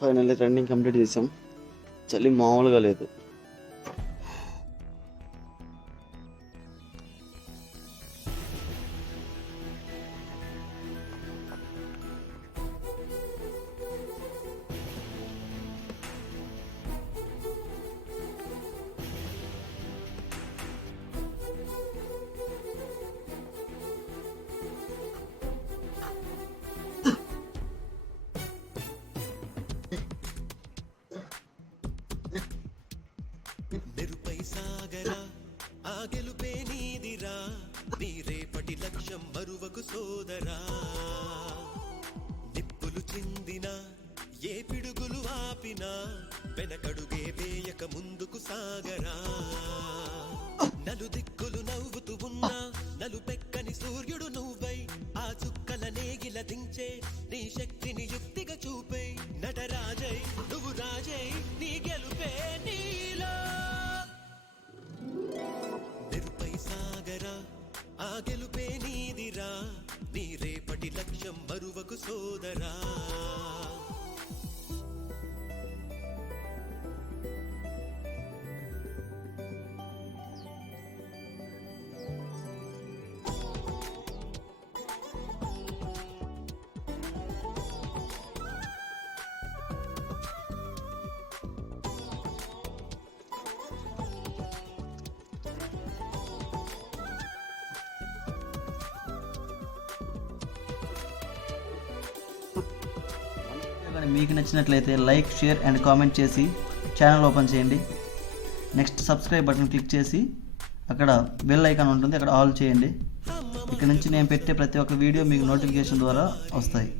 Finally running complete చేసాం. చలి మామూలుగా లేదు. మెరుపై సాగరా ఆ గెలుపే నీదిరా, నీ రేపటి లక్ష్యం మరువకు సోదరా. నిప్పులు చిందినా ఏ పిడుగులు ఆపినా వెనకడుగే వేయక ముందుకు సాగరా. నలుదిక్కులు నవ్వుతూ ఉన్నా నలుపెక్కని సూర్యుడు నువ్వై, ఆ చుక్కల నేగిల దించే నీ శక్తిని యుక్తిగా చూపే. నటరాజై నువ్వు రాజై నీ గెలుపే నీలో. మెరుపై సాగరా ఆ గెలుపే నీదిరా, నీ రేపటి లక్ష్యం మరువకు సోదరా. కానీ మీకు నచ్చినట్లయితే లైక్, షేర్ అండ్ కామెంట్ చేసి ఛానల్ ఓపెన్ చేయండి. నెక్స్ట్ సబ్స్క్రైబ్ బటన్ క్లిక్ చేసి అక్కడ బెల్ ఐకాన్ ఉంటుంది, అక్కడ ఆల్ చేయండి. ఇక్కడ నుంచి నేను పెట్టే ప్రతి ఒక్క వీడియో మీకు నోటిఫికేషన్ ద్వారా వస్తాయి.